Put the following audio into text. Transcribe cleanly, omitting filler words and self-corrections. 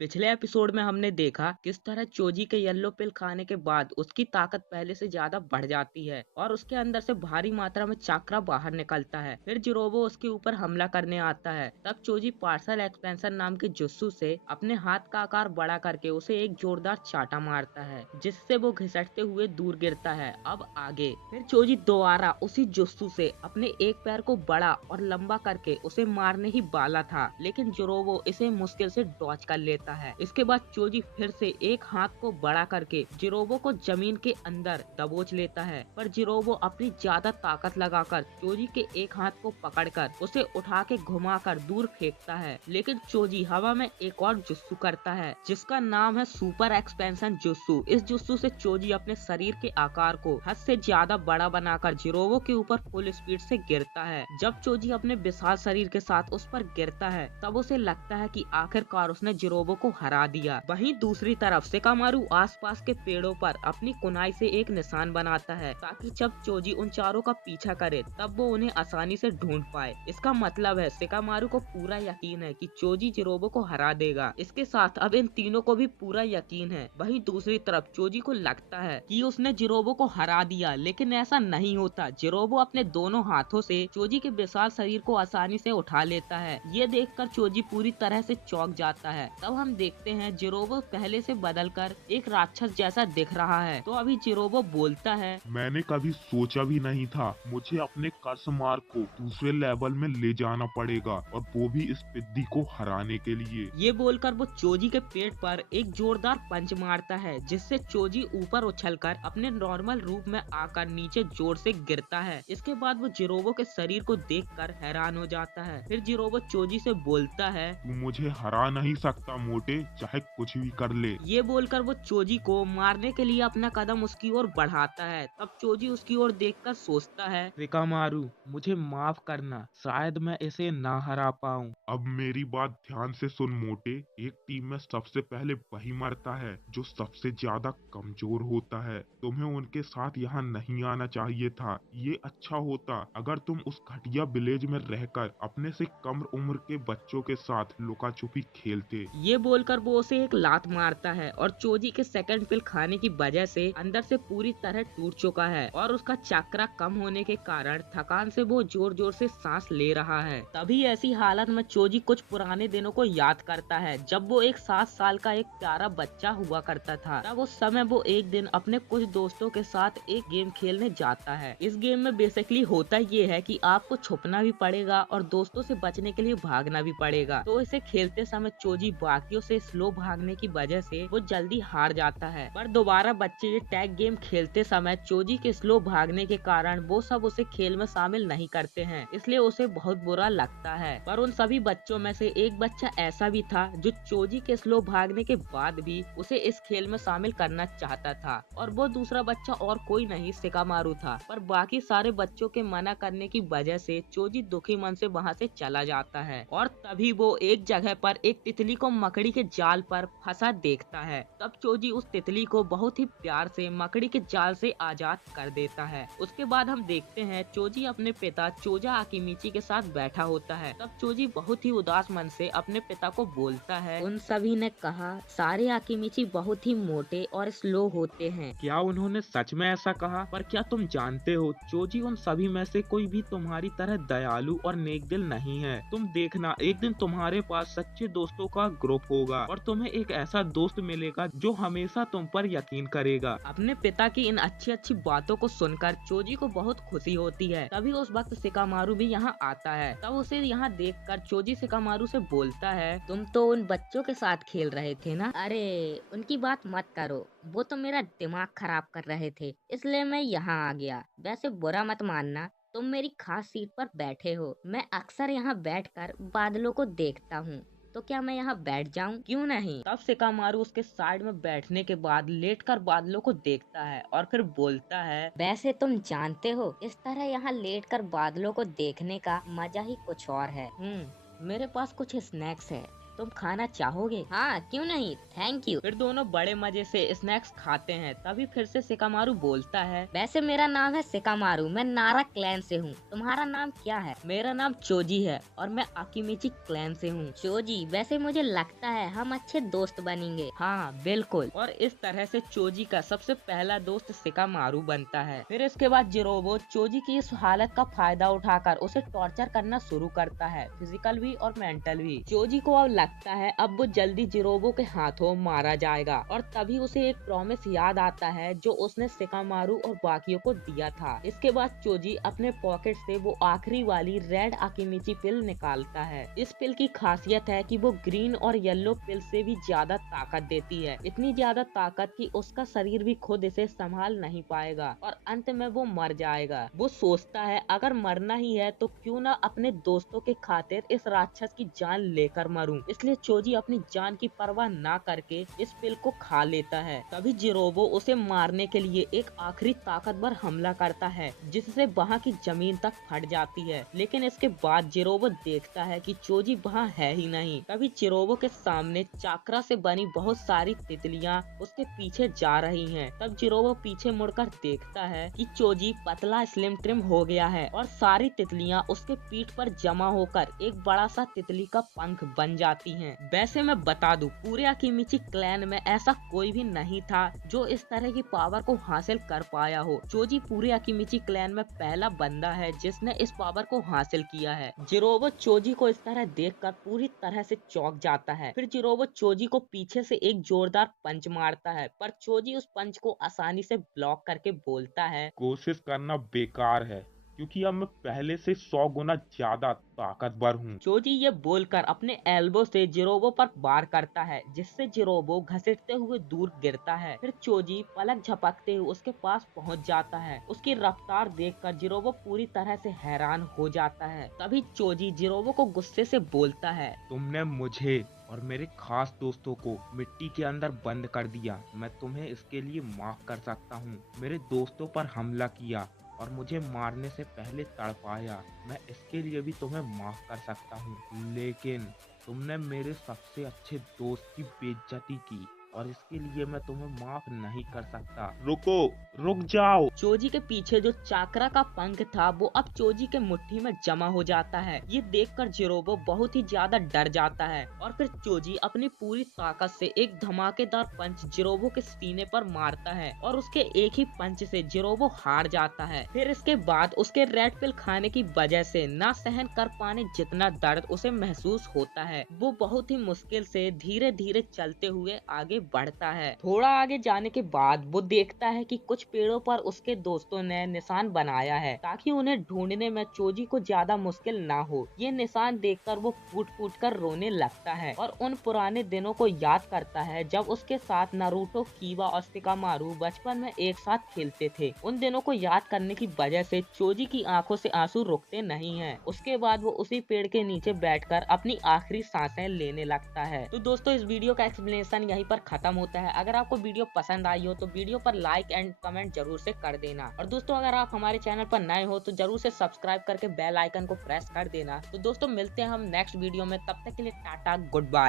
पिछले एपिसोड में हमने देखा किस तरह चोजी के येलो पिल खाने के बाद उसकी ताकत पहले से ज्यादा बढ़ जाती है और उसके अंदर से भारी मात्रा में चाकरा बाहर निकलता है। फिर जिरोबो उसके ऊपर हमला करने आता है। तब चोजी पार्सल एक्सपेंशन नाम के जुस्सू से अपने हाथ का आकार बड़ा करके उसे एक जोरदार चाटा मारता है, जिससे वो घिसटते हुए दूर गिरता है। अब आगे फिर चोजी दोबारा उसी जुस्सू से अपने एक पैर को बड़ा और लंबा करके उसे मारने ही वाला था, लेकिन जिरोबो इसे मुश्किल से डॉच कर लेता है। इसके बाद चोजी फिर से एक हाथ को बड़ा करके जिरोबो को जमीन के अंदर दबोच लेता है, पर जिरोबो अपनी ज्यादा ताकत लगाकर चोजी के एक हाथ को पकड़कर उसे उठा के घुमाकर दूर फेंकता है। लेकिन चोजी हवा में एक और जुस्सू करता है जिसका नाम है सुपर एक्सपेंशन जुस्सू। इस जुस्सू से चोजी अपने शरीर के आकार को हद से ज्यादा बड़ा बनाकर जिरोबो के ऊपर फुल स्पीड से गिरता है। जब चोजी अपने विशाल शरीर के साथ उस पर गिरता है तब उसे लगता है कि आखिरकार उसने जिरोबो को हरा दिया। वहीं दूसरी तरफ शिकामारु आसपास के पेड़ों पर अपनी कुनाई से एक निशान बनाता है ताकि जब चोजी उन चारों का पीछा करे तब वो उन्हें आसानी से ढूंढ पाए। इसका मतलब है शिकामारु को पूरा यकीन है कि चोजी जिरोबो को हरा देगा। इसके साथ अब इन तीनों को भी पूरा यकीन है। वहीं दूसरी तरफ चोजी को लगता है कि उसने जिरोबो को हरा दिया, लेकिन ऐसा नहीं होता। जिरोबो अपने दोनों हाथों से चोजी के विशाल शरीर को आसानी से उठा लेता है। ये देखकर चोजी पूरी तरह से चौंक जाता है। तब हम देखते हैं जिरोबो पहले से बदलकर एक राक्षस जैसा दिख रहा है। तो अभी जिरोबो बोलता है, मैंने कभी सोचा भी नहीं था मुझे अपने कर्समार को दूसरे लेवल में ले जाना पड़ेगा, और वो भी इस पिद्दी को हराने के लिए। ये बोलकर वो चोजी के पेट पर एक जोरदार पंच मारता है, जिससे चोजी ऊपर उछलकर अपने नॉर्मल रूप में आकर नीचे जोर से गिरता है। इसके बाद वो जिरोबो के शरीर को देखकर हैरान हो जाता है। फिर जिरोबो चोजी से बोलता है, तू मुझे हरा नहीं सकता मोटे, चाहे कुछ भी कर ले। ये बोलकर वो चोजी को मारने के लिए अपना कदम उसकी ओर बढ़ाता है। तब चोजी उसकी ओर देखकर सोचता है, शिकामारु, मुझे माफ करना, शायद मैं इसे ना हरा पाऊं। अब मेरी बात ध्यान से सुन मोटे, एक टीम में सबसे पहले वही मरता है जो सबसे ज्यादा कमजोर होता है। तुम्हें उनके साथ यहाँ नहीं आना चाहिए था। ये अच्छा होता अगर तुम उस घटिया विलेज में रहकर अपने से कम उम्र के बच्चों के साथ लुका छुपी खेलते। ये बोलकर वो उसे एक लात मारता है और चोजी के सेकंड पिल खाने की वजह से अंदर से पूरी तरह टूट चुका है और उसका चक्रा कम होने के कारण थकान से वो जोर जोर से सांस ले रहा है। तभी ऐसी हालत में चोजी कुछ पुराने दिनों को याद करता है जब वो एक 7 साल का एक प्यारा बच्चा हुआ करता था। तब उस समय वो एक दिन अपने कुछ दोस्तों के साथ एक गेम खेलने जाता है। इस गेम में बेसिकली होता ये है कि आपको छुपना भी पड़ेगा और दोस्तों से बचने के लिए भागना भी पड़ेगा। तो इसे खेलते समय चोजी बाकियों से स्लो भागने की वजह से वो जल्दी हार जाता है। पर दोबारा बच्चे ये टैग गेम खेलते समय चोजी के स्लो भागने के कारण वो सब उसे खेल में शामिल नहीं करते हैं, इसलिए उसे बहुत बुरा लगता है। पर उन सभी बच्चों में से एक बच्चा ऐसा भी था जो चोजी के स्लो भागने के बाद भी उसे इस खेल में शामिल करना चाहता था, और वो दूसरा बच्चा और कोई नहीं शिकामारु था। पर बाकी सारे बच्चों के मना करने की वजह से चोजी दुखी मन से वहाँ से चला जाता है। और तभी वो एक जगह पर एक तितली को मकड़ी के जाल पर फंसा देखता है। तब चोजी उस तितली को बहुत ही प्यार से मकड़ी के जाल से आजाद कर देता है। उसके बाद हम देखते हैं चोजी अपने पिता चोजा आकिमिची के साथ बैठा होता है। तब चोजी बहुत ही उदास मन से अपने पिता को बोलता है, उन सभी ने कहा सारे आकिमिची बहुत ही मोटे और स्लो होते हैं। क्या उन्होंने सच में ऐसा कहा? पर क्या तुम जानते हो चोजी, उन सभी में से कोई भी तुम्हारी तरह दयालु और नेक दिल नहीं है। तुम देखना, एक दिन तुम्हारे पास सच्चे दोस्तों का ग्रुप होगा और तुम्हें एक ऐसा दोस्त मिलेगा जो हमेशा तुम पर यकीन करेगा। अपने पिता की इन अच्छी अच्छी बातों को सुनकर चोजी को बहुत खुशी होती है। तभी उस वक्त शिकामारु भी यहाँ आता है। तब उसे यहाँ देखकर चोजी शिकामारु से बोलता है, तुम तो उन बच्चों के साथ खेल रहे थे ना? अरे उनकी बात मत करो, वो तो मेरा दिमाग खराब कर रहे थे, इसलिए मैं यहाँ आ गया। वैसे बुरा मत मानना, तुम मेरी खास सीट पर बैठे हो। मैं अक्सर यहाँ बैठकर बादलों को देखता हूँ, तो क्या मैं यहाँ बैठ जाऊँ? क्यों नहीं? तब शिकामारु उसके साइड में बैठने के बाद लेटकर बादलों को देखता है और फिर बोलता है, वैसे तुम जानते हो इस तरह यहाँ लेटकर बादलों को देखने का मजा ही कुछ और है। मेरे पास कुछ स्नैक्स है, तुम खाना चाहोगे? हाँ, क्यों नहीं, थैंक यू। फिर दोनों बड़े मजे से स्नैक्स खाते हैं। तभी फिर से शिकामारू बोलता है, वैसे मेरा नाम है शिकामारू, मैं नारा क्लैन से हूँ। तुम्हारा नाम क्या है? मेरा नाम चोजी है और मैं आकिमिची क्लैन से हूँ। चोजी, वैसे मुझे लगता है हम अच्छे दोस्त बनेंगे। हाँ बिल्कुल। और इस तरह से चोजी का सबसे पहला दोस्त शिकामारू बनता है। फिर इसके बाद जिरोबो चोजी की इस हालत का फायदा उठाकर उसे टॉर्चर करना शुरू करता है, फिजिकल भी और मेंटल भी। चोजी को अब लगता है अब वो जल्दी जिरोबो के हाथों मारा जाएगा और तभी उसे एक प्रॉमिस याद आता है जो उसने शिकामारू और बाकियों को दिया था। इसके बाद चोजी अपने पॉकेट से वो आखिरी वाली रेड आकिमिची पिल निकालता है। इस पिल की खासियत है कि वो ग्रीन और येलो पिल से भी ज्यादा ताकत देती है, इतनी ज्यादा ताकत कि उसका शरीर भी खुद इसे संभाल नहीं पाएगा और अंत में वो मर जाएगा। वो सोचता है अगर मरना ही है तो क्यों ना अपने दोस्तों के खातिर इस राक्षस की जान लेकर मरूं। इसलिए चोजी अपनी जान की परवाह ना करके इस पिल को खा लेता है। तभी जिरोबो उसे मारने के लिए एक आखिरी ताकतवर हमला करता है जिससे वहाँ की जमीन तक फट जाती है। लेकिन इसके बाद जिरोबो देखता है कि चोजी वहाँ है ही नहीं। तभी जिरोबो के सामने चाकरा से बनी बहुत सारी तितलियां उसके पीछे जा रही हैं। तब जिरोबो पीछे मुड़कर देखता है कि चोजी पतला स्लिम ट्रिम हो गया है और सारी तितलियां उसके पीठ पर जमा होकर एक बड़ा सा तितली का पंख बन जाती हैं। वैसे मैं बता दूं पूरे आकिमिची क्लैन में ऐसा कोई भी नहीं था जो इस तरह की पावर को हासिल कर पाया हो। चोजी पूरे आकिमिची क्लैन में पहला बंदा है जिसने इस पावर को हासिल किया है। जिरोबो चोजी को इस तरह देखकर पूरी तरह से चौंक जाता है। फिर जिरोबो चोजी को पीछे से एक जोरदार पंच मारता है पर चोजी उस पंच को आसानी से ब्लॉक करके बोलता है, कोशिश करना बेकार है क्योंकि अब मैं पहले से 100 गुना ज्यादा ताकतवर हूँ। चोजी ये बोलकर अपने एल्बो से जिरोबो पर वार करता है जिससे जिरोबो घसीटते हुए दूर गिरता है। फिर चोजी पलक झपकते हुए उसके पास पहुंच जाता है। उसकी रफ्तार देखकर जिरोबो पूरी तरह से हैरान हो जाता है। तभी चोजी जिरोबो को गुस्से से बोलता है, तुमने मुझे और मेरे खास दोस्तों को मिट्टी के अंदर बंद कर दिया। मैं तुम्हें इसके लिए माफ कर सकता हूँ। मेरे दोस्तों पर हमला किया और मुझे मारने से पहले तड़पाया, मैं इसके लिए भी तुम्हें माफ कर सकता हूँ। लेकिन तुमने मेरे सबसे अच्छे दोस्त की बेइज्जती की और इसके लिए मैं तुम्हें माफ नहीं कर सकता। रुको, रुक जाओ। चोजी के पीछे जो चाकरा का पंख था वो अब चोजी के मुट्ठी में जमा हो जाता है। ये देखकर जिरोबो बहुत ही ज्यादा डर जाता है और फिर चोजी अपनी पूरी ताकत से एक धमाकेदार पंच जिरोबो के सीने पर मारता है और उसके एक ही पंच से जिरोबो हार जाता है। फिर इसके बाद उसके रेड पिल खाने की वजह से ना सहन कर पाने जितना दर्द उसे महसूस होता है वो बहुत ही मुश्किल से धीरे धीरे चलते हुए आगे बढ़ता है। थोड़ा आगे जाने के बाद वो देखता है कि कुछ पेड़ों पर उसके दोस्तों ने निशान बनाया है ताकि उन्हें ढूंढने में चोजी को ज्यादा मुश्किल ना हो। ये निशान देखकर वो फूट फूट कर रोने लगता है और उन पुराने दिनों को याद करता है जब उसके साथ नारुतो, कीबा और शिकामारू बचपन में एक साथ खेलते थे। उन दिनों को याद करने की वजह से चोजी की आंखों से आंसू रुकते नहीं हैं। उसके बाद वो उसी पेड़ के नीचे बैठकर अपनी आखिरी सांसें लेने लगता है। तो दोस्तों इस वीडियो का एक्सप्लेनेशन यहीं पर खत्म होता है। अगर आपको वीडियो पसंद आई हो तो वीडियो पर लाइक एंड कमेंट जरूर से कर देना और दोस्तों अगर आप हमारे चैनल पर नए हो तो जरूर से सब्सक्राइब करके बेल आइकन को प्रेस कर देना। तो दोस्तों मिलते हैं हम नेक्स्ट वीडियो में, तब तक के लिए टाटा, गुड बाय।